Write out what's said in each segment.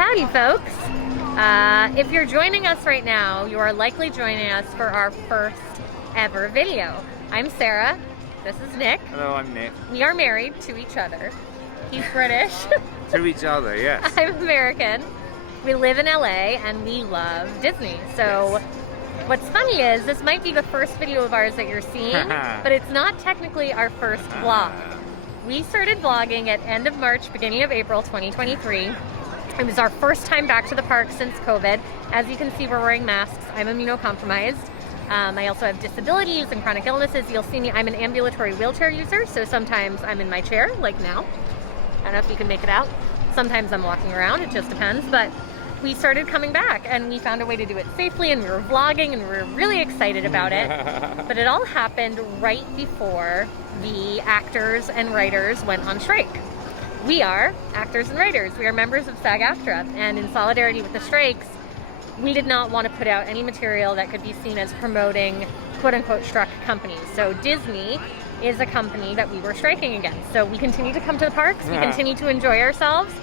Howdy, folks. If you're joining us right now, you are likely joining us for our first ever video. I'm Sarah. This is Nick. Hello, I'm Nick. We are married to each other. He's British. To each other, yes. I'm American. We live in LA and we love Disney. So what's funny is this might be the first video of ours that you're seeing, but it's not technically our first vlog. We started vlogging at end of March, beginning of April 2023. It was our first time back to the park since COVID. As you can see, we're wearing masks. I'm immunocompromised. I also have disabilities and chronic illnesses. You'll see me, I'm an ambulatory wheelchair user, so sometimes I'm in my chair, like now. I don't know if you can make it out. Sometimes I'm walking around, it just depends, but we started coming back and we found a way to do it safely and we were vlogging and we were really excited about it. But it all happened right before the actors and writers went on strike. We are actors and writers. We are members of SAG-AFTRA, and in solidarity with the strikes, we did not want to put out any material that could be seen as promoting quote-unquote struck companies. So Disney is a company that we were striking against. So we continue to come to the parks, we continue to enjoy ourselves,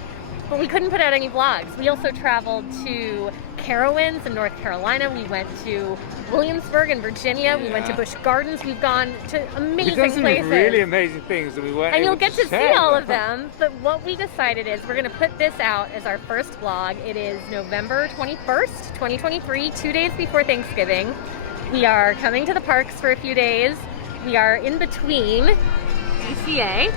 but we couldn't put out any vlogs. We also traveled to Carowinds in North Carolina. We went to Williamsburg in Virginia. We went to Busch Gardens. We've gone to amazing places. Really amazing things that we weren't and able you'll get to share. see all of them. But what we decided is we're going to put this out as our first vlog. It is November 21st, 2023, 2 days before Thanksgiving. We are coming to the parks for a few days. We are in between DCA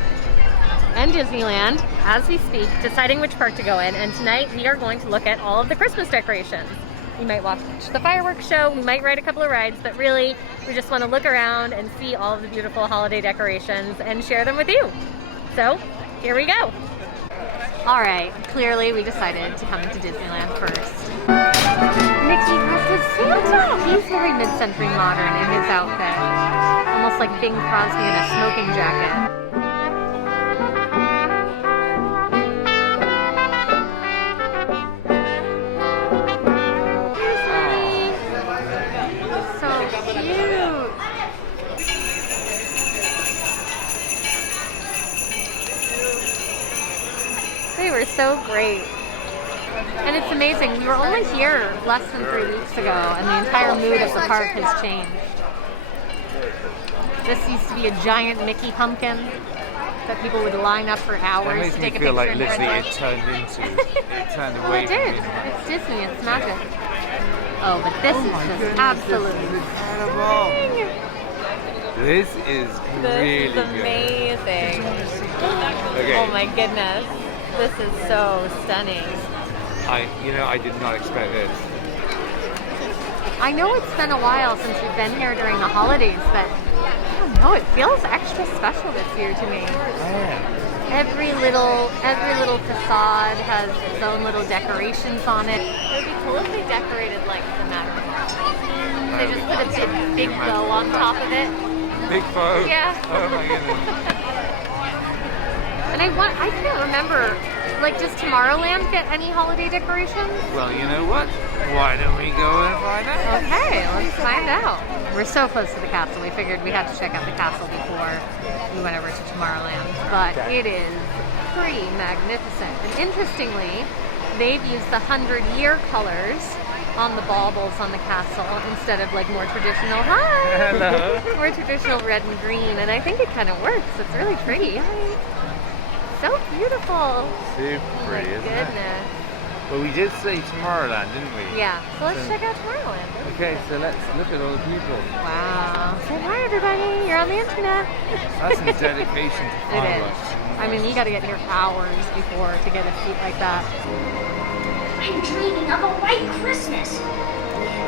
and Disneyland as we speak, deciding which park to go in, and tonight we are going to look at all of the Christmas decorations. We might watch the fireworks show, we might ride a couple of rides, but really we just want to look around and see all of the beautiful holiday decorations and share them with you. So here we go. Alright, clearly we decided to come to Disneyland first. Mickey dressed as Santa! He's very mid-century modern in his outfit. Almost like Bing Crosby in a smoking jacket. They were so great. And it's amazing, we were only here less than 3 weeks ago and the entire mood of the park has changed. This used to be a giant Mickey pumpkin that people would line up for hours to take a picture. It makes me feel like literally it turned away from it. It's Disney, it's magic. Oh, but this is just absolutely incredible. This is really amazing. Okay. Oh my goodness. This is so stunning. I did not expect this. I know it's been a while since we've been here during the holidays, but I don't know, it feels extra special this year to me. Every little facade has its own little decorations on it. It would be cool if they decorated like the Masse. They just put a big bow on top of it. Big bow? Yeah. Oh my goodness. And I can't remember, like, does Tomorrowland get any holiday decorations? Well, you know what? Why don't we go and find out? Okay, let's find out. We're so close to the castle, we figured we had to check out the castle before we went over to Tomorrowland. But it is pretty magnificent. And interestingly, they've used the 100-year colors on the baubles on the castle instead of like more traditional, more traditional red and green. And I think it kind of works. It's really pretty. So beautiful. Super pretty, isn't it? Goodness. Well, we did say Tomorrowland, didn't we? Yeah. So let's check out Tomorrowland. Okay, so let's look at all the people. Wow. Say hi, everybody. You're on the internet. That's some dedication to fireworks. It is. I mean, you got to get here hours before to get a seat like that. I'm dreaming of a white Christmas.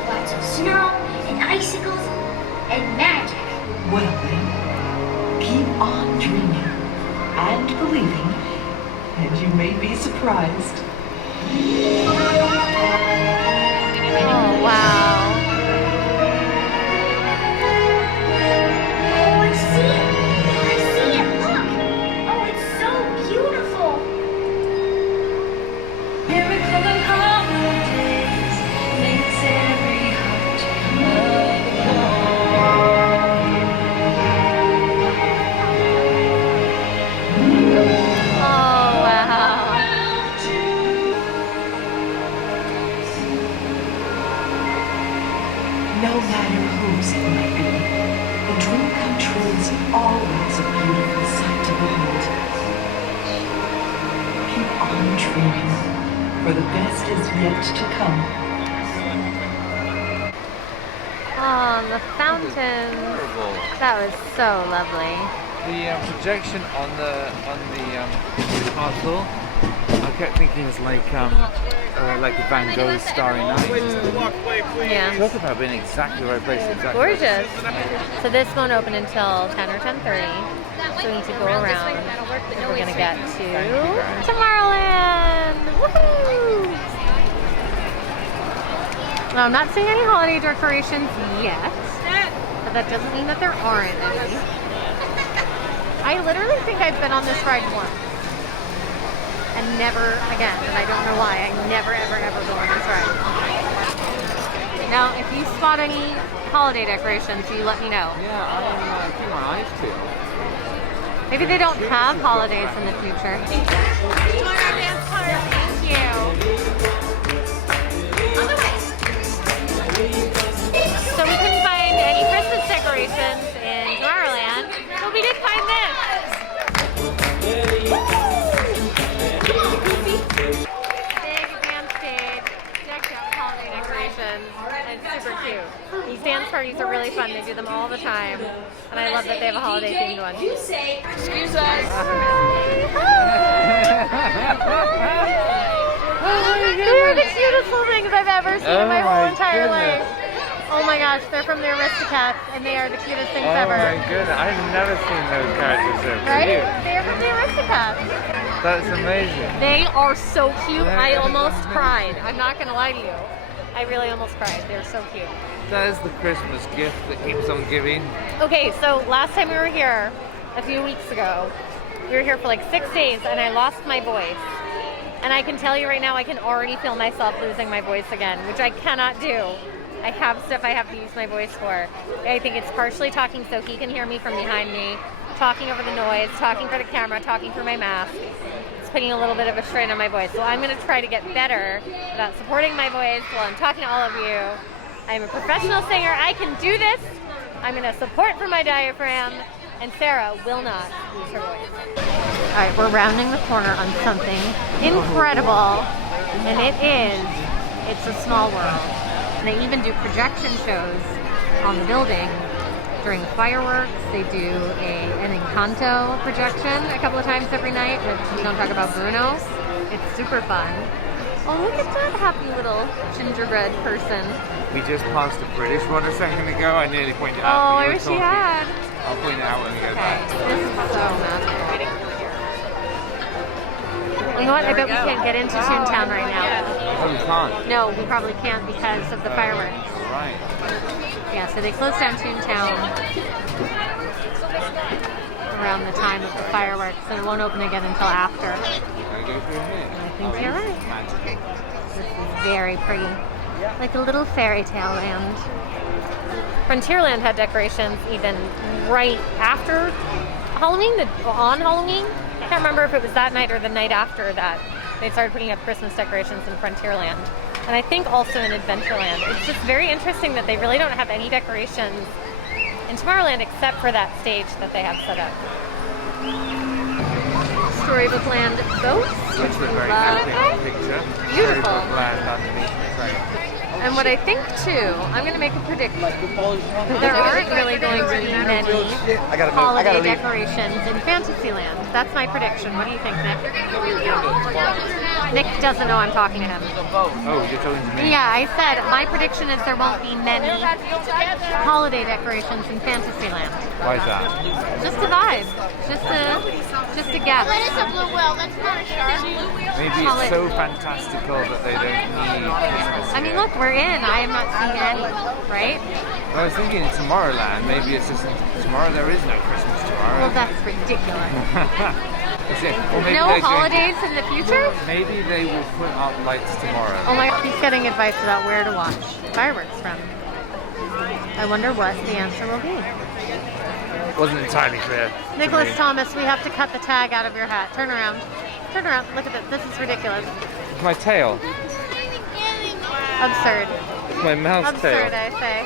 Lots of snow and icicles and magic. Well then, keep on dreaming and believing, and you may be surprised. Oh, wow. Oh, I see it. I see it. Look. Oh, it's so beautiful. Miracle of holidays makes every heart Oh, wow. No matter whose it might be, the dream come true is always a beautiful sight to behold. Keep on dreaming, for the best is yet to come. Oh, the fountain. That was so lovely. The projection on the castle, I kept thinking it's like a Van Gogh Starry Night. Yeah. Talk about being exactly the right place. Exactly. Gorgeous. So this won't open until 10 or 10:30. So we need to go around. We're gonna get to Tomorrowland. Woohoo! Well, I'm not seeing any holiday decorations yet, but that doesn't mean that there aren't any. I literally think I've been on this ride once and never again, and I don't know why. I never, ever, ever go on this ride. Now, if you spot any holiday decorations, you let me know. Yeah, I keep my eyes peeled. Maybe they don't have holidays in the future. Thank you. So we couldn't find any Christmas decorations in Tomorrowland, but we did find this. Big dance stage, decked out with holiday decorations, and it's super cute. These dance parties are really fun. They do them all the time, and I love that they have a holiday themed one. You say, excuse us. They are the cutest little things I've ever seen in my whole entire life. Oh my gosh, they're from the Aristocats, and they are the cutest things ever. Oh my goodness, I've never seen those characters so Right? cute. They're from the Aristocats. That's amazing. They are so cute. I almost cried. I'm not going to lie to you. I really almost cried. They're so cute. That is the Christmas gift that keeps on giving. Okay, so last time we were here, a few weeks ago, we were here for like 6 days, and I lost my voice. And I can tell you right now, I can already feel myself losing my voice again, which I cannot do. I have stuff I have to use my voice for. I think it's partially talking so he can hear me from behind me, talking over the noise, talking for the camera, talking through my mask. It's putting a little bit of a strain on my voice. So I'm going to try to get better about supporting my voice while I'm talking to all of you. I'm a professional singer. I can do this. I'm going to support from my diaphragm, and Sarah will not lose her voice. All right, we're rounding the corner on something incredible, and it's a small world. And they even do projection shows on the building during fireworks. They do an Encanto projection a couple of times every night, which we don't talk about Bruno. It's super fun. Oh, look at that happy little gingerbread person. We just passed a British one a second ago. I nearly pointed it out. Oh, but I you were wish you talking. had. I'll point it out when we go Okay, back. this is so magical. You know what? I bet we can't get into Toontown right now. Oh, we can't. No, we probably can't because of the fireworks. Right. Yeah, so they closed down Toontown around the time of the fireworks, and it won't open again until after. Can I go through here? I think you're right. This is very pretty. Like a little fairy tale land. Frontierland had decorations even right after Halloween, on Halloween. I can't remember if it was that night or the night after that they started putting up Christmas decorations in Frontierland. And I think also in Adventureland. It's just very interesting that they really don't have any decorations in Tomorrowland except for that stage that they have set up. Storybook Land boats, which That's we a very love. epic picture. Beautiful. Storybook Land underneath the train. And what I think too, I'm going to make a prediction. There aren't really going to be many holiday decorations in Fantasyland. That's my prediction. What do you think, Nick? Nick doesn't know I'm talking to him. Oh, you're talking to me? Yeah, I said my prediction is there won't be many holiday decorations in Fantasyland. Why is that? Just a vibe. Just a guess. That is a blue whale. That's not a shark. Maybe it's so fantastical that they don't need Christmas. I mean, look, we're in. I am not seeing any, right? I was thinking in Tomorrowland, maybe it's just tomorrow there is no Christmas tomorrow. Well, that's ridiculous. That's it. Or maybe No they're holidays in the future? Maybe they will put up lights tomorrow. Oh my God, he's getting advice about where to watch fireworks from. I wonder what the answer will be. It wasn't entirely clear. to Nicholas me. Thomas, we have to cut the tag out of your hat. Turn around. Turn around. Look at this. This is ridiculous. My tail. Absurd. My mouse Absurd, tail. I say.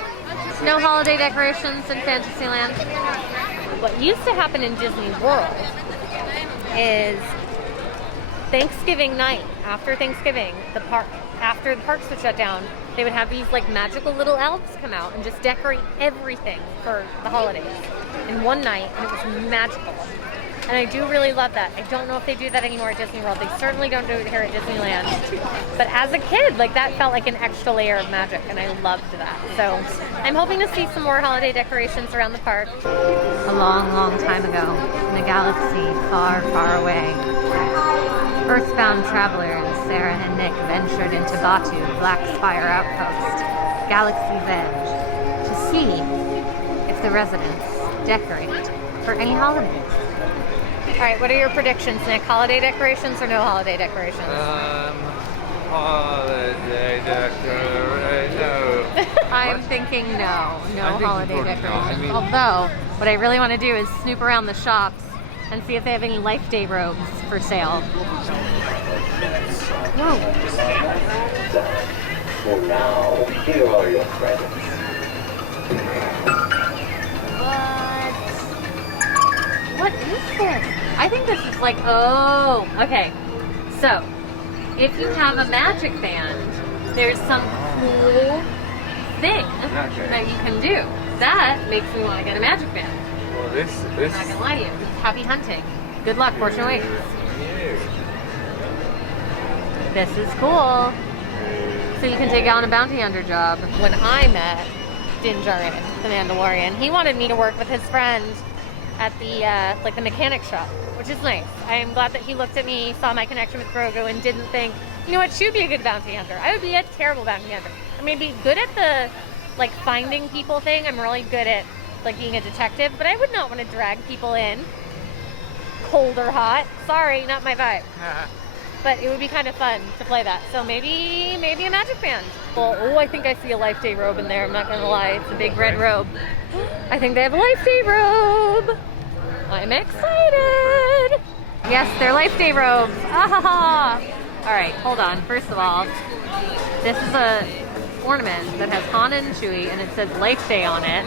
No holiday decorations in Fantasyland. What used to happen in Disney World is Thanksgiving night, after Thanksgiving, after the parks would shut down, they would have these like magical little elves come out and just decorate everything for the holidays in one night, and it was magical. And I do really love that. I don't know if they do that anymore at Disney World. They certainly don't do it here at Disneyland. But as a kid, like that felt like an extra layer of magic, and I loved that. So I'm hoping to see some more holiday decorations around the park. A long, long time ago, in a galaxy far, far away, Earthbound travelers Sarah and Nick ventured into Batu, Black Spire Outpost, Galaxy's Edge, to see if the residents decorate for any holidays. All right, what are your predictions, Nick? Holiday decorations or no holiday decorations? Holiday decorations. No. I'm thinking no holiday decorations. I mean, although, what I really want to do is snoop around the shops and see if they have any Life Day robes for sale. Whoa. For now, here are your presents. What is this? I think this is like, oh, okay. So, if you have a magic band, there's some cool thing that you can do. That makes me want to get a magic band. Well, this. I'm not gonna lie to you. Happy hunting. Good luck, fortune awaits. This is cool. So you can take on a bounty hunter job. When I met Din Djarin, the Mandalorian, he wanted me to work with his friend at the like the mechanic shop, which is nice. I am glad that he looked at me, saw my connection with Grogu, and didn't think, you know what, she'd be a good bounty hunter. I would be a terrible bounty hunter. I may be good at the like finding people thing. I'm really good at like being a detective, but I would not want to drag people in, cold or hot. Sorry, not my vibe. But it would be kind of fun to play that. So maybe a magic band. Well, oh, I think I see a Life Day robe in there. I'm not gonna lie, it's a big red robe. I think they have a Life Day robe. I'm excited. Yes, they're Life Day robes. Ah ha ha. All right, hold on. First of all, this is a ornament that has Han and Chewie, and it says Life Day on it.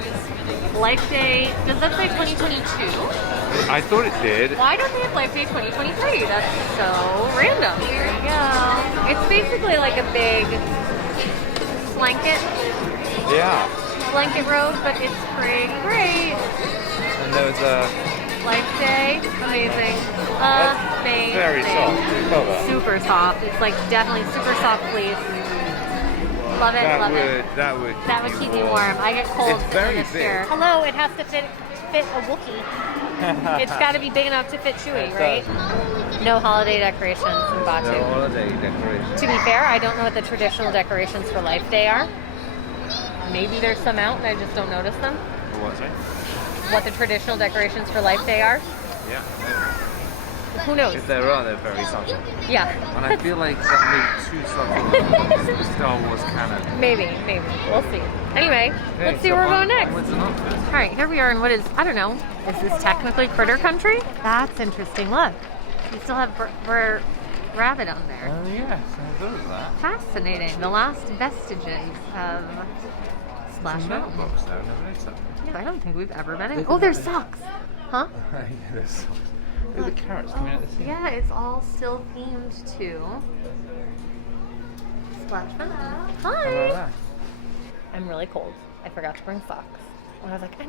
Life Day, does that say 2022? I thought it did. Why don't they have Life Day 2023? That's so random. There you go. It's basically like a big blanket. Yeah. Blanket robe, but it's pretty great. And there's a Life Day, amazing. Amazing. very soft. You felt that? Super soft. It's like definitely super soft fleece. Love it, love it. That would keep me warm. I get cold It's very in this big. chair. Hello, it has to fit a Wookiee. It's got to be big enough to fit Chewie, It right? does. No holiday decorations in Batu. No holiday decorations. To be fair, I don't know what the traditional decorations for Life Day are. Maybe there's some out and I just don't notice them. What's it? What the traditional decorations for Life Day are? Yeah. Who knows? If there are, they're very subtle. Yeah. And I feel like that may be too subtle for the Star Wars canon. Maybe. We'll see. Anyway, Okay, let's see so where we're going next. onwards and upwards. All right, here we are in what is, I don't know, is this technically Critter Country? That's interesting. Look, you still have rabbit on there. Oh yes, I thought of that. Fascinating. The last vestiges of Splash Mountain. Box though, never noticed that. Yeah, I don't think we've ever been in. Oh, there's socks. Huh? Yeah, there's look at the carrots coming out of the sea. Yeah, it's all still themed to Splash Mountain. How about Hi. that? I'm really cold. I forgot to bring socks. And I was like, I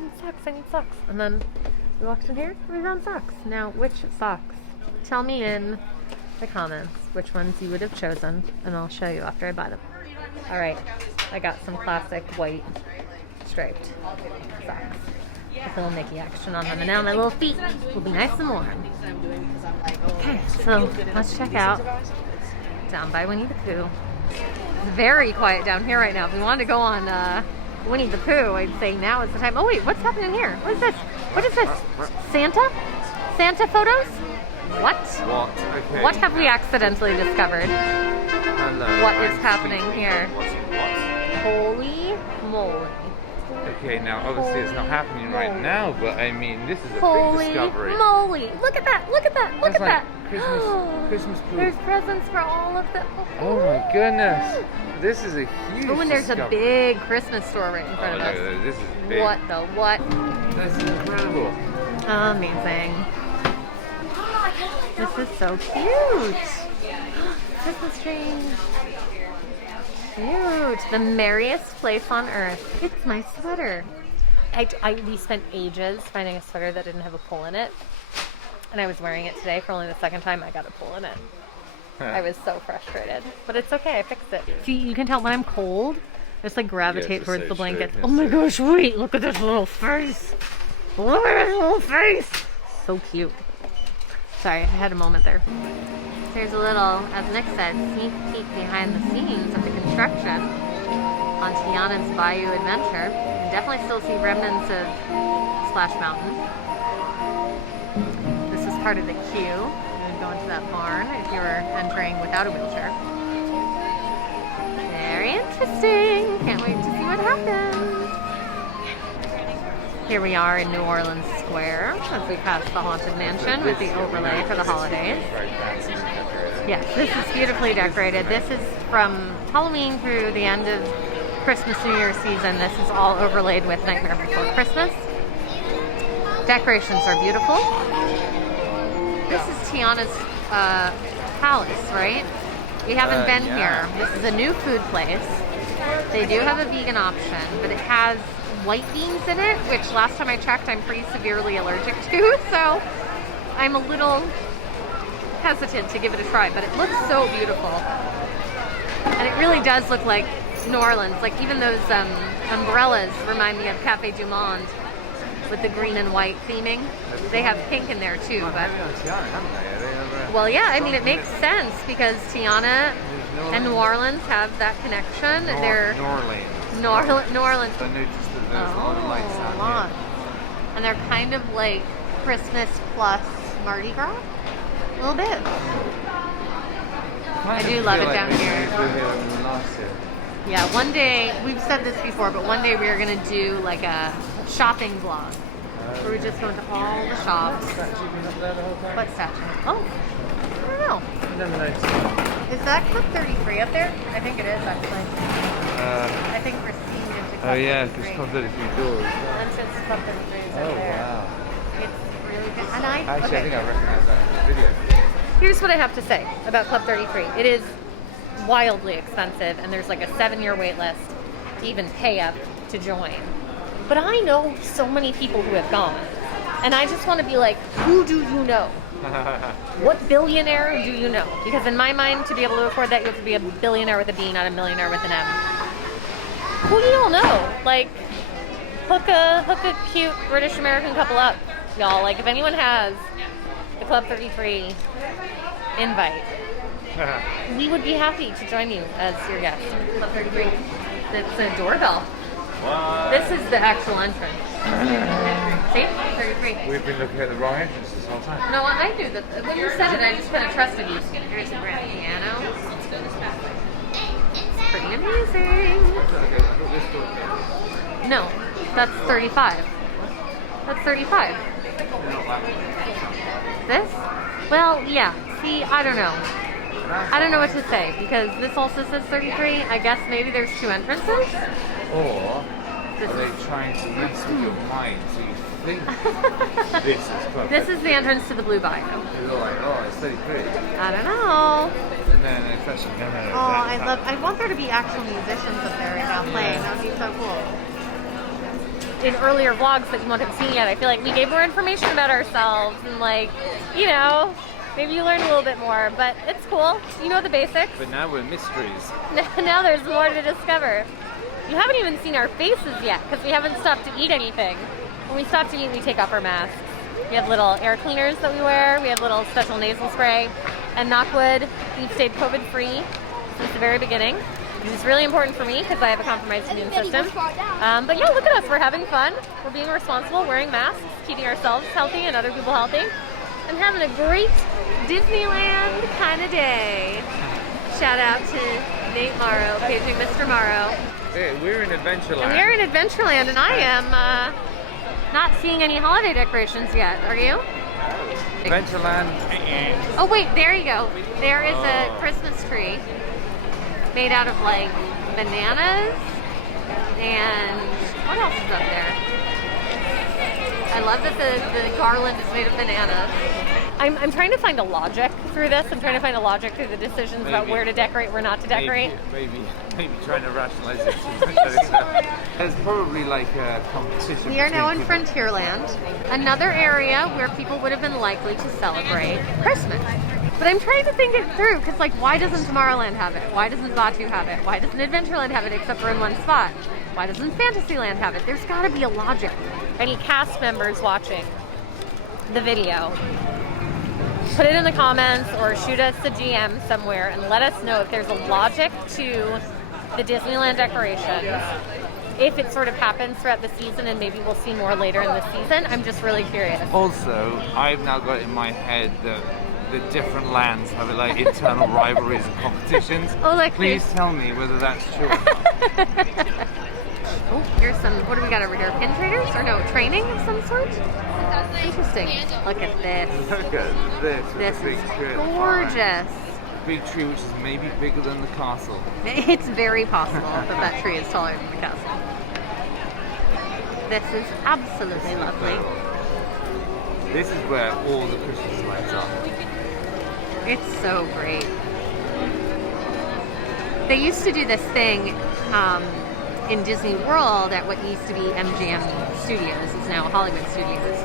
need socks. And then we walked in here and we found socks. Now, which socks? Tell me in the comments which ones you would have chosen, and I'll show you after I buy them. All right, I got some classic white striped socks with little Mickey action on them, and now my little feet will be nice and warm. Okay, so let's check out down by Winnie the Pooh. It's very quiet down here right now. If we wanted to go on Winnie the Pooh, I'd say now is the time. Oh wait, what's happening here? What is this? What is this? Santa? Santa photos? What? What? Okay. What have we accidentally discovered? Hello. What is happening here? What? Holy moly. Okay, now obviously it's not happening right now, but I mean this is a Holy big discovery. moly. Look at that. Look at that. Look It's at like that. Christmas Pooh. There's presents for all of the. Oh my goodness. This is a huge. Oh, and there's a discovery. big Christmas store right in front of look us. at this. This is big. What the what? That's incredible. Amazing. This is so cute. Christmas tree. Cute. The merriest place on earth. It's my sweater. We spent ages finding a sweater that didn't have a pull in it. And I was wearing it today for only the second time I got a pull in it. I was so frustrated. But it's okay, I fixed it. See, you can tell when I'm cold, I just like gravitate it's towards so the blanket. true. Oh my gosh, wait, look at this little face. Look at this little face. So cute. Sorry, I had a moment there. There's a little, as Nick said, sneak peek behind the scenes of the construction on Tiana's Bayou Adventure. You can definitely still see remnants of Splash Mountain. This is part of the queue. You would go into that barn if you were entering without a wheelchair. Very interesting. Can't wait to see what happens. Here we are in New Orleans Square as we pass the Haunted Mansion with the overlay for the holidays. Yes, this is beautifully decorated. This is from Halloween through the end of Christmas, New Year season. This is all overlaid with Nightmare Before Christmas. Decorations are beautiful. This is Tiana's palace, right? We haven't been here. This is a new food place. They do have a vegan option, but it has white beans in it, which last time I checked I'm pretty severely allergic to, so I'm a little hesitant to give it a try, but it looks so beautiful. And it really does look like New Orleans. Like even those umbrellas remind me of Café du Monde with the green and white theming. They have pink in there too, but well, yeah, I mean it makes sense because Tiana and New Orleans have that connection. They're New Orleans. I noticed that there's a lot of lights a out lot. And they're kind of like Christmas plus Mardi Gras, a little bit. I do love it down here. Yeah, one day, we've said this before, but one day we are going to do like a shopping vlog where we just go into all the shops. What statue? Oh, I don't know. Is that Club 33 up there? I think it is actually. I think we're seeing into Club 33. Oh yeah, because Club 33 doors. Entrance to Club 33 is over there. Wow. It's really good. And Actually, okay. I think I recognize that video. Here's what I have to say about Club 33. It is wildly expensive, and there's like a 7-year wait list to even pay up to join. But I know so many people who have gone, and I just want to be like, who do you know? What billionaire do you know? Because in my mind, to be able to afford that, you have to be a billionaire with a B, not a millionaire with an M. Who do you all know? Like, hook a cute British American couple up, y'all. Like, if anyone has the Club 33 invite, we would be happy to join you as your guest. Club 33. It's a doorbell. What? This is the actual entrance. See? 33. We've been looking at the wrong entrance this whole time. No, I do. When you said it, I just kind of trusted you. Here's a grand piano. It's pretty amazing. No, that's 35. That's 35. This? Well, yeah. See, I don't know. I don't know what to say because this also says 33. I guess maybe there's 2 entrances. Or are they trying to mess with your mind so you think this is Club 33? This is the entrance to the Blue Bayou. You're like, oh, it's 33. I don't know. And then it's actually, no. Oh, I want there to be actual musicians up there right now playing. That would be so cool. In earlier vlogs that you won't have seen yet, I feel like we gave more information about ourselves and like, you know, maybe you learned a little bit more, but it's cool. You know the basics. But now we're mysteries. Now there's more to discover. You haven't even seen our faces yet because we haven't stopped to eat anything. When we stop to eat, we take off our masks. We have little air cleaners that we wear. We have little special nasal spray. And knock wood, we've stayed COVID-free since the very beginning. This is really important for me because I have a compromised immune system. But yeah, look at us. We're having fun. We're being responsible, wearing masks, keeping ourselves healthy and other people healthy, and having a great Disneyland kind of day. Shout out to Nate Morrow, paging Mr. Morrow. Hey, we're in Adventureland. And we're in Adventureland, and I am not seeing any holiday decorations yet. Are you? Adventureland. Oh wait, there you go. There is a Christmas tree. made out of like bananas. And what else is up there? I love that the garland is made of bananas. I'm trying to find a logic through this. I'm trying to find a logic through the decisions about where to decorate, where not to decorate. Maybe trying to rationalize it. There's probably like a competition. We are now in between Frontierland, another area where people would have been likely to celebrate Christmas. But I'm trying to think it through, because like, why doesn't Tomorrowland have it? Why doesn't Zatu have it? Why doesn't Adventureland have it except for in one spot? Why doesn't Fantasyland have it? There's got to be a logic. Any cast members watching the video, put it in the comments or shoot us a DM somewhere and let us know if there's a logic to the Disneyland decorations. If it sort of happens throughout the season and maybe we'll see more later in the season. I'm just really curious. Also, I've now got in my head that the different lands have like internal rivalries and competitions. Oh, like please tell me whether that's true. Oh, here's some, what do we got over here? Pin traders? Or no, training of some sort? Interesting. Look at this. Look at this. With This the big is tree at the far gorgeous. end. Big tree which is maybe bigger than the castle. It's very possible that tree is taller than the castle. This is absolutely lovely. This is where all the Christmas lights are. It's so great. They used to do this thing in Disney World at what used to be MGM Studios, it's now Hollywood Studios,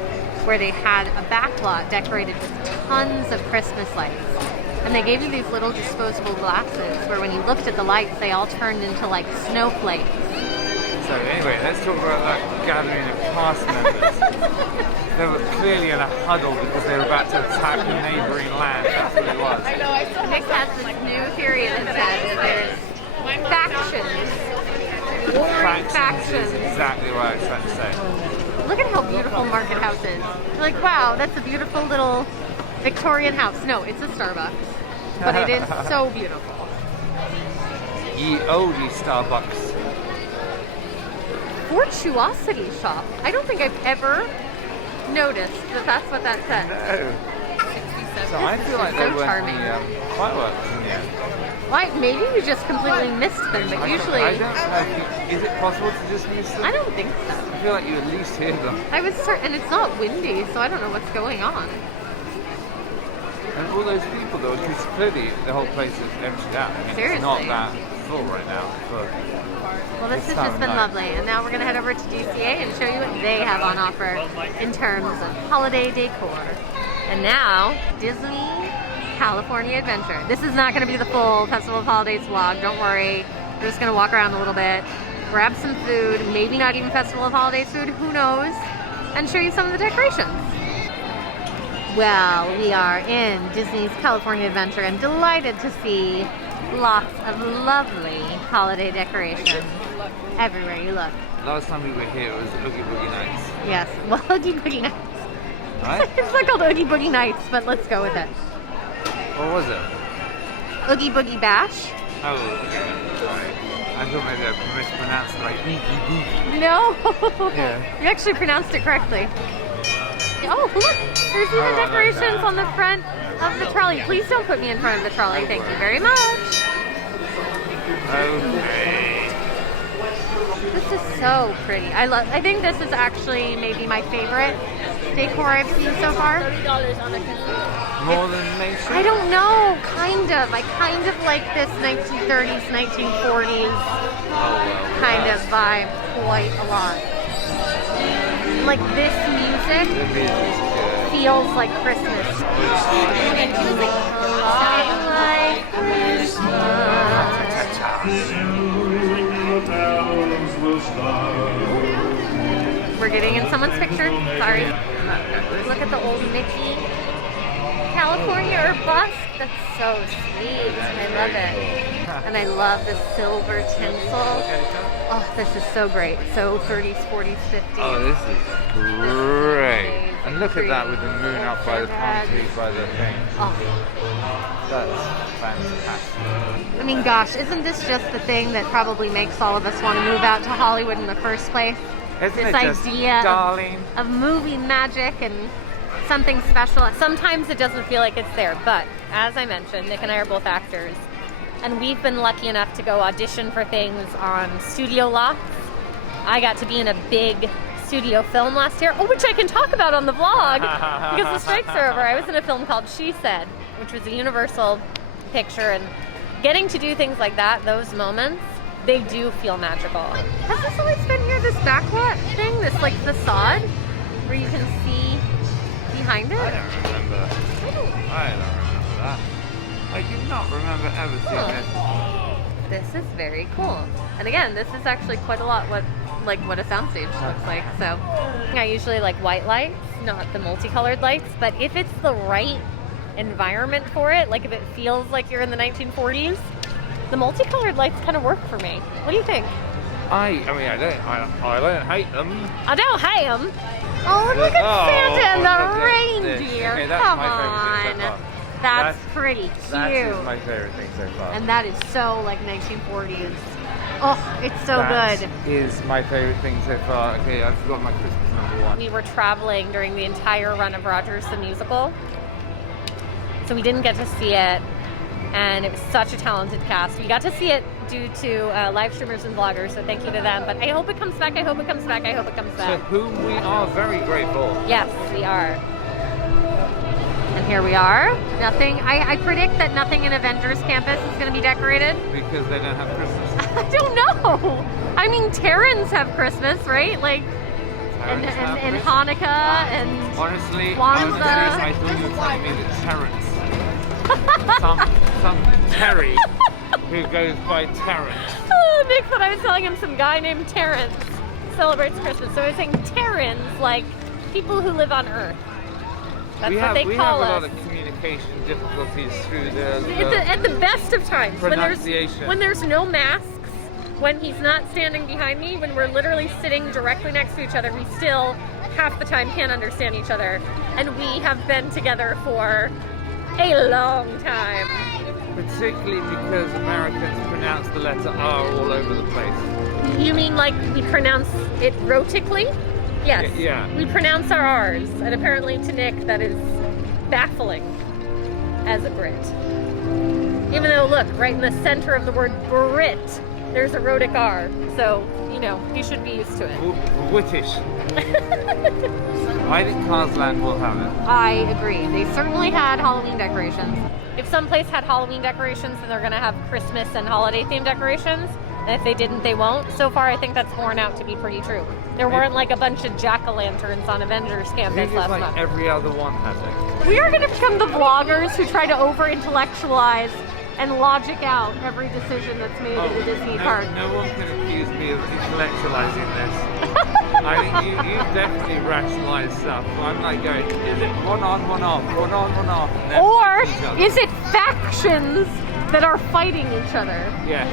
where they had a backlot decorated with tons of Christmas lights. And they gave you these little disposable glasses where when you looked at the lights, they all turned into like snowflakes. So anyway, let's talk about that gathering of cast members. They were clearly in a huddle because they were about to attack the neighbouring land. That's what it was. Nick has this new theory that says there's factions. Warring factions. Is exactly what I was trying to say. Look at how beautiful Market House is. You're like, wow, that's a beautiful little Victorian house. No, it's a Starbucks. But it is so beautiful. Ye oldie Starbucks. Virtuosity shop. I don't think I've ever noticed that that's what that says. No. So I feel like so they were charming. the fireworks in the end. Why? Maybe we just completely missed them, but usually I don't know. Is it possible to just miss them? I don't think so. I feel like you at least hear them. I was certain, and it's not windy, so I don't know what's going on. And all those people though, because clearly the whole place is emptied out. I mean, Seriously. it's not that full right now. Well, this has just been lovely, and now we're going to head over to DCA and show you what they have on offer in terms of holiday decor. And now, Disney California Adventure. This is not going to be the full Festival of Holidays vlog, don't worry. We're just going to walk around a little bit, grab some food, maybe not even Festival of Holidays food, who knows, and show you some of the decorations. Well, we are in Disney's California Adventure and delighted to see lots of lovely holiday decorations everywhere you look. Last time we were here it was Oogie Boogie Nights. Yes, well, Oogie Boogie Nights. Right? It's not called Oogie Boogie Nights, but let's go with it. What was it? Oogie Boogie Bash? Oh, okay. Sorry. I thought maybe I mispronounced it like Oogie Boogie. No! Yeah. You actually pronounced it correctly. Oh, look! There's even decorations on the front of the trolley. Please don't put me in front of the trolley. Thank you very much. Okay. This is so pretty. I think this is actually maybe my favorite decor I've seen so far. More than Main Street? I don't know, kind of. I kind of like this 1930s, 1940s kind of vibe quite a lot. Like this music The music's good. feels like Christmas. Like Christmas. We're getting in someone's picture. Sorry. Look at the old Mickey California or bust. That's so sweet. I love it. And I love the silver tinsel. Oh, this is so great. So 30s, 40s, 50s. Oh, this is great. And look at that with the moon up by the palm trees by the thing. Oh. That's fantastic. I mean, gosh, isn't this just the thing that probably makes all of us want to move out to Hollywood in the first place? Isn't This it just idea darling? of movie magic and something special. Sometimes it doesn't feel like it's there, but as I mentioned, Nick and I are both actors. and we've been lucky enough to go audition for things on studio lots. I got to be in a big studio film last year, which I can talk about on the vlog because the strikes are over. I was in a film called She Said, which was a Universal picture, and getting to do things like that, those moments, they do feel magical. Has this always been here, this backlot thing, this like facade where you can see behind it? I don't remember. I don't remember that. I do not remember ever seeing this. This is very cool. And again, this is actually quite a lot what a soundstage looks like. So I usually like white lights, not the multicolored lights, but if it's the right environment for it, like if it feels like you're in the 1940s, the multicolored lights kind of work for me. What do you think? I mean, I don't hate them. I don't hate them. Oh, look at Santa and the reindeer. Okay, that's Come my favorite thing so on. far. That's pretty cute. That is my favorite thing so far. And that is so like 1940s. Oh, it's so That good. is my favorite thing so far. Okay, I forgot my Christmas number one. We were traveling during the entire run of Rogers the Musical, so we didn't get to see it, and it was such a talented cast. We got to see it due to live streamers and vloggers, so thank you to them. But I hope it comes back, I hope it comes back, I hope it comes To back. whom we are very grateful. Yes, we are. And here we are. Nothing, I predict that nothing in Avengers Campus is going to be decorated. Because they don't have Christmas. I don't know. I mean, Terrans have Christmas, right? Like, and Hanukkah, and honestly, Kwanzaa. I thought you were telling me that Terrence, some Terry who goes by Terrence. Nick thought I was telling him some guy named Terrence celebrates Christmas. So I was saying Terrans, like people who live on Earth. That's what they call us. We have a lot of communication difficulties through At the best of times, pronunciation. when there's no masks, when he's not standing behind me, when we're literally sitting directly next to each other, we still half the time can't understand each other. And we have been together for a long time. Particularly because Americans pronounce the letter R all over the place. You mean like we pronounce it rhotically? Yes. Yeah. We pronounce our R's, and apparently to Nick that is baffling as a Brit. Even though, look, right in the center of the word Brit, there's a rhotic R. So, you know, he should be used to it. British. I think Carsland will have it. I agree. They certainly had Halloween decorations. If some place had Halloween decorations, then they're going to have Christmas and holiday themed decorations. And if they didn't, they won't. So far, I think that's borne out to be pretty true. There weren't like a bunch of jack-o'-lanterns on Avengers Campus last like month. every other one has it. We are going to become the vloggers who try to over-intellectualize and logic out every decision that's made at the Disney park. No one can accuse me of intellectualizing this. I think you definitely rationalize stuff. I'm like going, is it one on, one off, one on, one off? And then Or each other? is it factions that are fighting each other? Yes.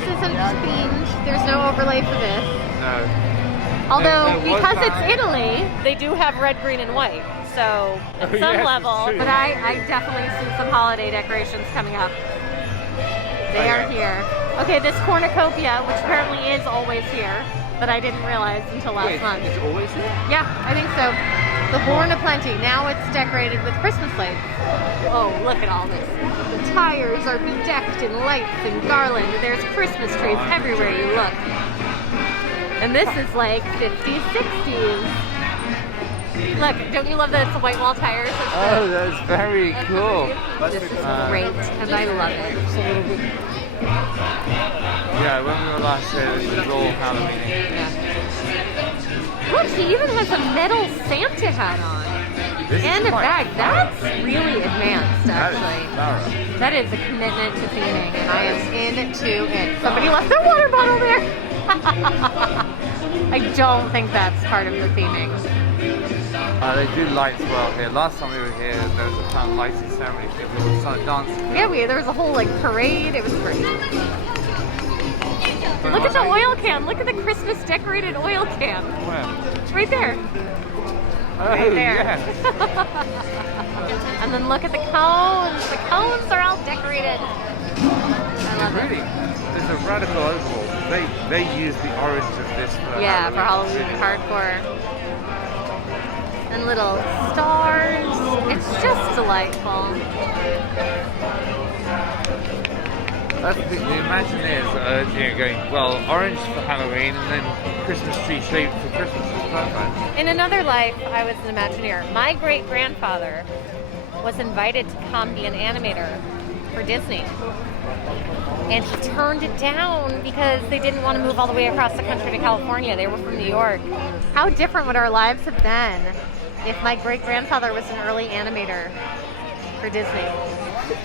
This isn't themed. There's no overlay for this. No. Although, There was because that. it's Italy, they do have red, green, and white. So, at some yes, level, it's true. but I definitely see some holiday decorations coming up. They are here. Okay, this cornucopia, which apparently is always here, but I didn't realize until last month. It's always here? Yeah, I think so. The Horn of Plenty. Now it's decorated with Christmas lights. Oh, look at all this. The tires are bedecked in lights and garland. There's Christmas trees everywhere you look. And this is like 50s, 60s. Look, don't you love that it's the white wall tires? Oh, that's very cool. This is great, and I love it. Yeah, when we were last here, this was all Halloween. Look, he even has a metal Santa hat on. This And is a quite bag. fun. That's really advanced, That actually. is thorough. That is a commitment to theming, and I am into it. Somebody left their water bottle there. I don't think that's part of the theming. They do lights well here. Last time we were here, there was a kind of lighting ceremony. People started dancing. Yeah, there was a whole like parade. It was great. Look at the oil can. Look at the Christmas decorated oil can. Where? Right there. Oh, Right there. yeah. And then look at the cones. The cones are all decorated. I love Really, it. there's a radical overhaul. They use the orange of this for Yeah, for Halloween hardcore. And little stars. It's just delightful. That's the thing, the Imagineers are going, well, orange for Halloween and then Christmas tree shaped for Christmas is perfect. In another life, I was an Imagineer. My great-grandfather was invited to come be an animator for Disney. And he turned it down because they didn't want to move all the way across the country to California. They were from New York. How different would our lives have been if my great-grandfather was an early animator for Disney?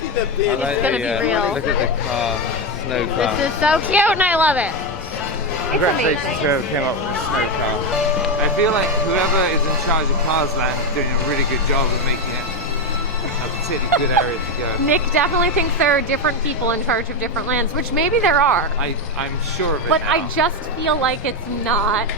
It's gonna be real. Look at the car, snow car. This is so cute and I love it. It's Congratulations to amazing. whoever came up with the snow car. I feel like whoever is in charge of Cars Land is doing a really good job of making it a particularly good area to go. Nick definitely thinks there are different people in charge of different lands, which maybe there are. I'm sure of it But now. I just feel like it's not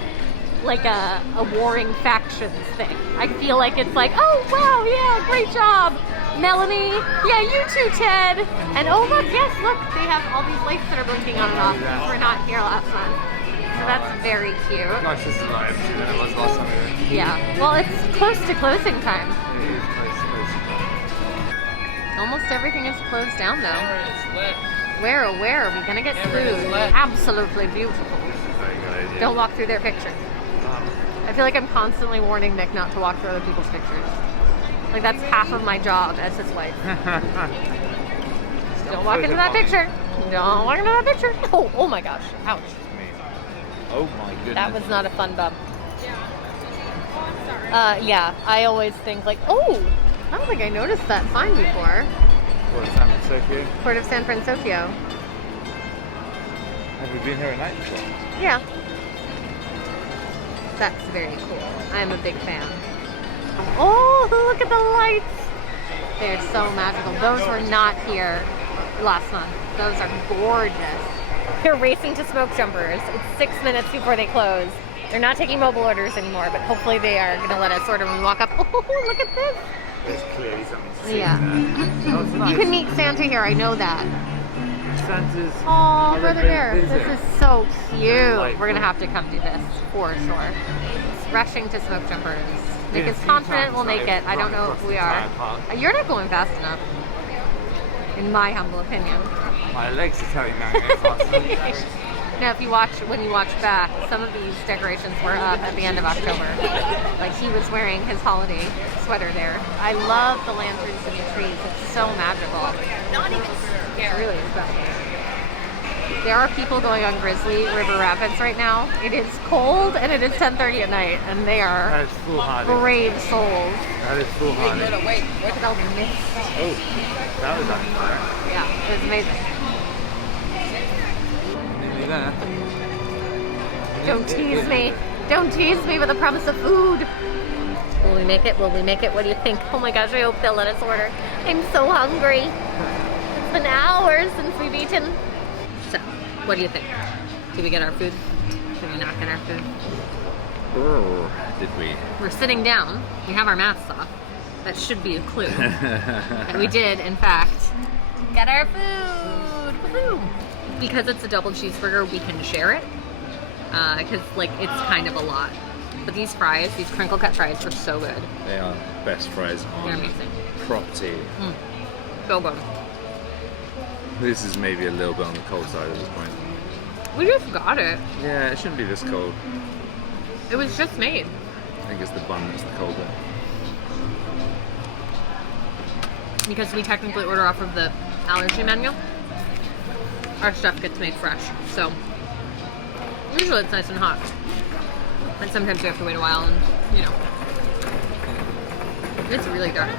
like a warring factions thing. I feel like it's like, oh wow, yeah, great job, Melanie. Yeah, you too, Ted. And oh look, yes, look, they have all these lights that are blinking on and off. Yeah. We were not here last month. So that's very cute. Gosh, this is a lot empty than it was last time we were here. Yeah, well, it's close to closing time. It is close. Almost everything is closed down though. Where are we gonna get food? Absolutely beautiful. Very good idea. Don't walk through their pictures. I feel like I'm constantly warning Nick not to walk through other people's pictures. Like that's half of my job as his wife. Don't walk into that picture. Don't walk into that picture. Oh my gosh. Ouch. Oh my goodness. That was not a fun bump. Yeah, I always think like, oh, I don't think I noticed that sign before. What, San Francisco? Port of San Francisco. Have we been here at night before? Yeah. That's very cool. I'm a big fan. Oh, look at the lights. They're so magical. Those were not here last month. Those are gorgeous. They're racing to smoke jumpers. It's 6 minutes before they close. They're not taking mobile orders anymore, but hopefully they are going to let us order when we walk up. Oh, look at this. There's clearly something to see Yeah. there. Oh, it's nice. You can meet Santa here. I know that. Santa's... Oh, I've brother been bear. busy. This is so cute. Delightful. We're going to have to come do this for sure. It's rushing to smoke jumpers. Nick Been a is few confident times we'll make I've it. I don't run know across if we the are. entire park. You're not going fast enough, in my humble opinion. My legs are telling me I'm going faster. Now, when you watch back, some of these decorations were up at the end of October. Like he was wearing his holiday sweater there. I love the lanterns and the trees. It's so magical. Not even really special. There are people going on Grizzly River Rapids right now. It is cold and it is 10:30 at night, and they That are is foolhardy. brave souls. That is foolhardy. Look at all the mist. Oh, that was unfair. Yeah, it was amazing. Nearly there. Don't tease me. Don't tease me with a promise of food. Will we make it? Will we make it? What do you think? Oh my gosh, I hope they'll let us order. I'm so hungry. It's been hours since we've eaten. So, what do you think? Did we get our food? Did we not get our food? Did we? We're sitting down. We have our masks off. That should be a clue. And we did, in fact, get our food. Woohoo! Because it's a double cheeseburger, we can share it. Because, like, it's kind of a lot. But these fries, these crinkle cut fries, are so good. They are best fries They're on amazing. property. So good. This is maybe a little bit on the cold side at this point. We just got it. Yeah, it shouldn't be this cold. It was just made. I think it's the bun that's the cold bit. Because we technically order off of the allergy menu. Our stuff gets made fresh. So, usually it's nice and hot. And sometimes we have to wait a while and, you know. It's really dark.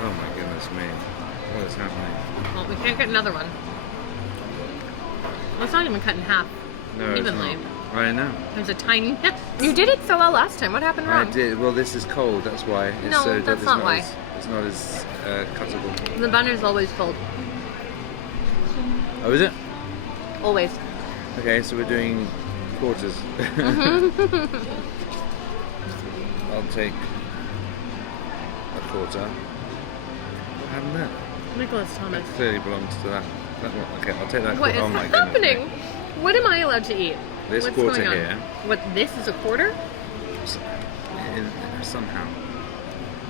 Oh my goodness me. What is happening? Well, we can't get another one. Well, it's not even cut in half. No, it's Evenly. not. I know. There's a tiny... You did it so well last time. What happened I wrong? did. Well, this is cold. That's why. It's No, so that's it's not why. It's not as cuttable. The bun is always cold. Oh, is it? Always. Okay, so we're doing quarters. I'll take a quarter. What happened there? Nicholas Thomas. That clearly belongs to that one. Okay, I'll take that What quarter. is Oh my happening? goodness. What am I allowed to eat? This What's quarter going on? here. What, this is a quarter? Somehow.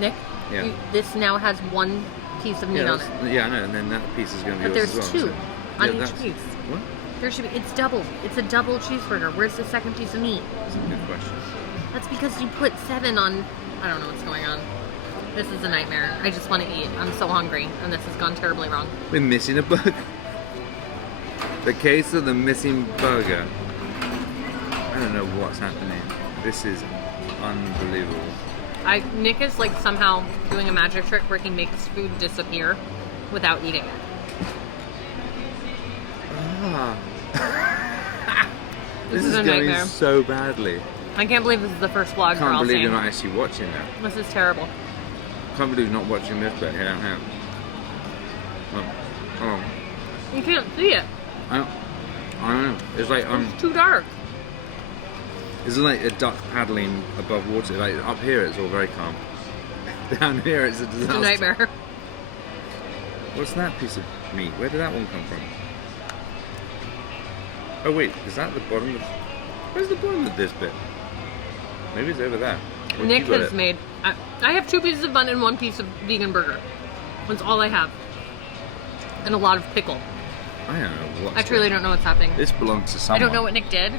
Nick? Yeah. This now has one piece of meat on it. Yeah, I know, and then that piece is going to be But yours there's as well. two. on Yeah, each piece. What? There should be. It's double. It's a double cheeseburger. Where's the second piece of meat? That's a good question. That's because you put 7 on. I don't know what's going on. This is a nightmare. I just want to eat. I'm so hungry, and this has gone terribly wrong. We're missing a burger. The case of the missing burger. I don't know what's happening. This is unbelievable. Nick is like somehow doing a magic trick where he makes food disappear without eating it. Ah. This This is a is going nightmare. so badly. I can't believe this is the first vlog we're Can't all believe seeing. you're not actually watching that. This is terrible. Can't believe you're not watching this bit here. Oh, You can't see it. I don't know. It's like It's too dark. it's like a duck paddling above water. Like up here, it's all very calm. Down here, it's a disaster. It's a nightmare. What's that piece of meat? Where did that one come from? Oh wait, is that the bottom of... Where's the bottom of this bit? Maybe it's over there. Or Nick you got has it? made. I have 2 pieces of bun and 1 piece of vegan burger. That's all I have. And a lot of pickle. I don't know what's I truly don't know what's happening. This belongs to I someone. don't know what Nick did.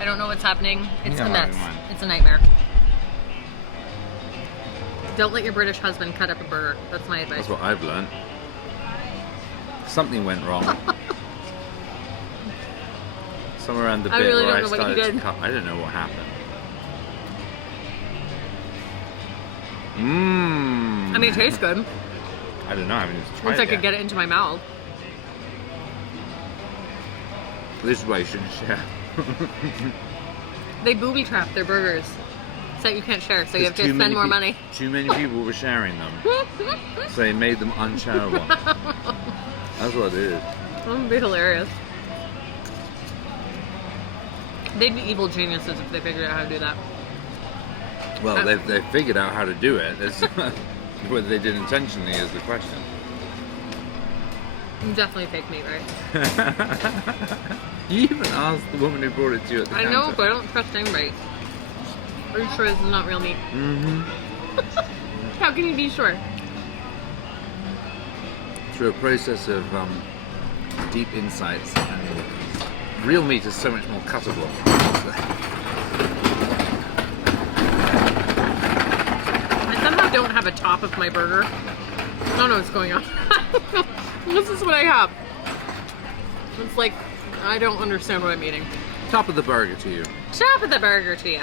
I don't know what's happening. It's Yeah, a mess. mine. It's a nightmare. Don't let your British husband cut up a burger. That's my advice. That's what I've learned. Something went wrong. Somewhere around the I bit really where don't I know what he started to did. cut. I don't know what happened. Mmm. I mean, it tastes good. I don't know. I haven't even tried Once I it could yet. get it into my mouth. This is why you shouldn't share. They booby trap their burgers. So that you can't share, so you have to Too spend many more peop- money. Too many people were sharing them. So they made them unshareable. That's what it is. That would be hilarious. They'd be evil geniuses if they figured out how to do that. Well, they've figured out how to do it. It's whether they did intentionally is the question. Definitely fake meat, right? You even asked the woman who brought it to you at the I counter. know, but I don't trust anybody. Are you sure this is not real meat? Mm-hmm. How can you be sure? Through a process of deep insights, and real meat is so much more cuttable. I somehow don't have a top of my burger. I don't know what's going on. This is what I have. It's like, I don't understand what I'm eating. Top of the burger to you. Top of the burger to you.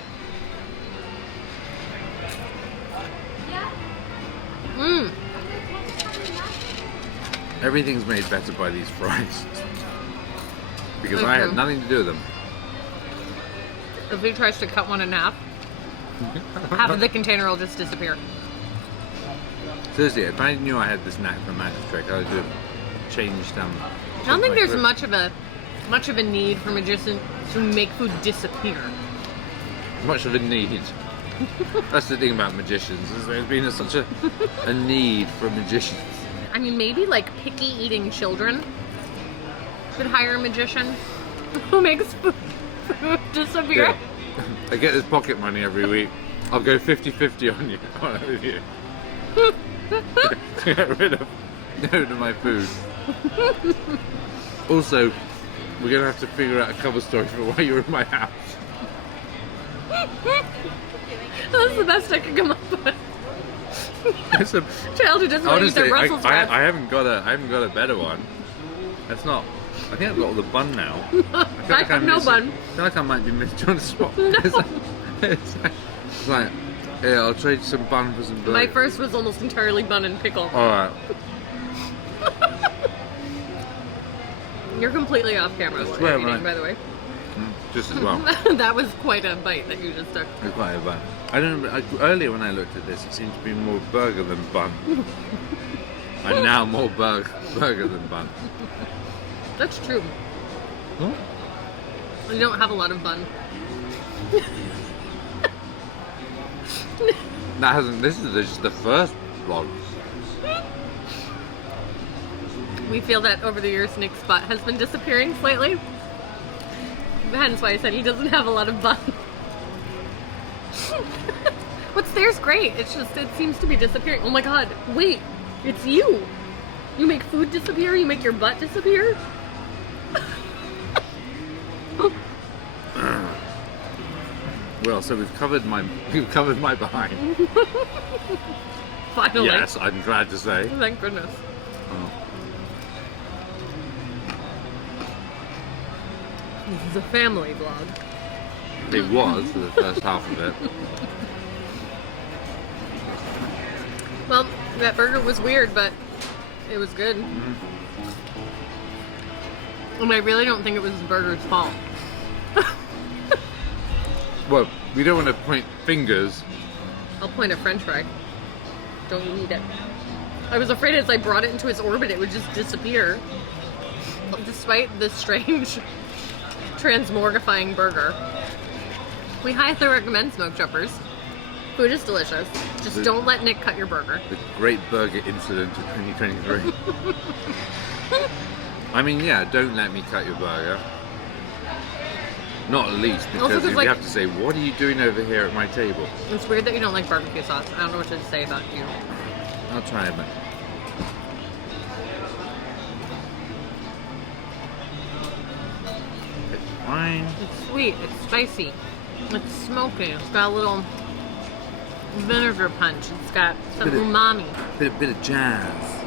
Mmm. Everything's made better by these fries. Because I had Mhm. nothing to do with them. If he tries to cut one in half of the container will just disappear. Seriously, if I knew I had this knack for magic trick, I would have changed them. I don't think there's much of a need for magicians to make food disappear. much of a need. That's the thing about magicians, is there's been such a need for magicians. I mean, maybe like picky eating children should hire a magician who makes food disappear. Yeah. I get this pocket money every week. I'll go 50-50 on you. With you. To get rid of my food. Also, we're gonna have to figure out a cover story for why you're in my house. That's the best I could come up with. It's a, Child who doesn't want to eat their honestly, Brussels sprouts. I haven't got a better one. That's not. I think I've got all the bun now. I feel I have I'm no missing- bun. I feel like I might be missing on the spot. No. It's like, yeah, I'll trade some bun for some burger. My first was almost entirely bun and pickle. Alright. You're completely off camera while swear you're when eating, I- by the way. Just as well. That was quite a bite that you just took. It's quite a bun. I don't know, earlier when I looked at this, it seemed to be more burger than bun. And now more burger than bun. That's true. Huh? You don't have a lot of bun. This is just the first vlog. We feel that over the years Nick's butt has been disappearing slightly. Hence why I said he doesn't have a lot of bun. What's there's great. It's just, it seems to be disappearing. Oh my god, wait, it's you. You make food disappear? You make your butt disappear? Well, so we've covered my behind. Finally. Yes, I'm glad to say. Thank goodness. Oh. This is a family vlog. It was for the first half of it. Well, that burger was weird, but it was good. And I really don't think it was the burger's fault. Well, we don't want to point fingers. I'll point a french fry. Don't you eat it. I was afraid as I brought it into its orbit it would just disappear. Despite this strange transmorgifying burger. We highly recommend Smoke Jumpers. Food is delicious. Just don't let Nick cut your burger. The great burger incident of 2023. I mean, yeah, don't let me cut your burger. Not least Also, because 'cause, you like, have to say, what are you doing over here at my table? It's weird that you don't like barbecue sauce. I don't know what to say about you. I'll try it. It's fine. It's sweet. It's spicy. It's smoky. It's got a little vinegar punch. It's got some Bit of- umami. Bit of jazz.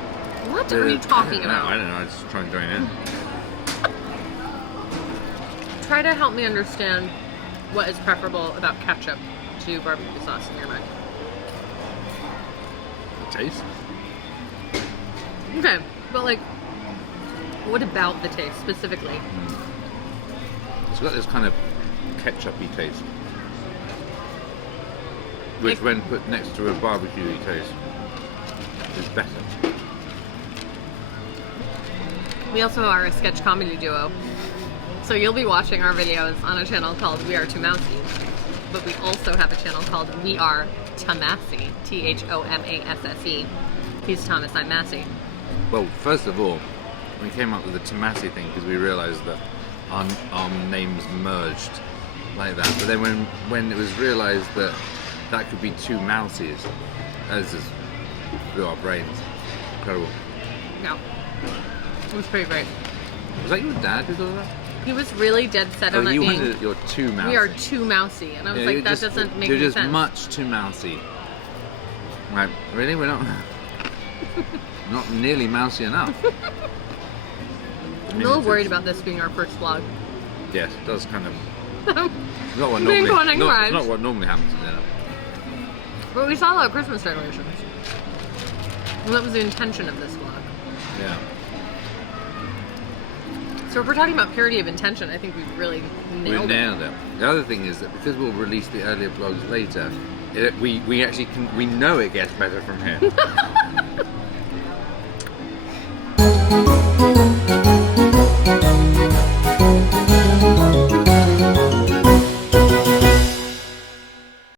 What are you talking I about? don't know. I just try and join in. Try to help me understand what is preferable about ketchup to barbecue sauce in your mind. The taste. Okay, but like, what about the taste specifically? It's got this kind of ketchup-y taste, which, when put next to a barbecue taste, is better. We also are a sketch comedy duo, so you'll be watching our videos on a channel called We Are Two Mousies, but we also have a channel called We Are Tomasse, T-H-O-M-A-S-S-E. He's Thomas, I'm Masse. Well, first of all, we came up with the Tomasse thing because we realised that our names merged like that. But then when it was realised that that could be two Mousies, that just blew our brains. Incredible. Yeah, it was pretty great. Was that your dad who thought that? He was really dead set on it you being, wanted your two Mousies. We Are Too Mousy, and I was like, that doesn't make You're any just sense. much too mousy. Like, really? We're not not nearly mousy enough. I'm a little worried about this being our first vlog. Yes, it does kind of. Not what Being normally. going right. Not what normally happens. Yeah. But we saw a lot of Christmas decorations. And that was the intention of this vlog. Yeah. So if we're talking about purity of intention, I think we've really nailed We it. nailed it. The other thing is that because we'll release the earlier vlogs later, we actually we know it gets better from here.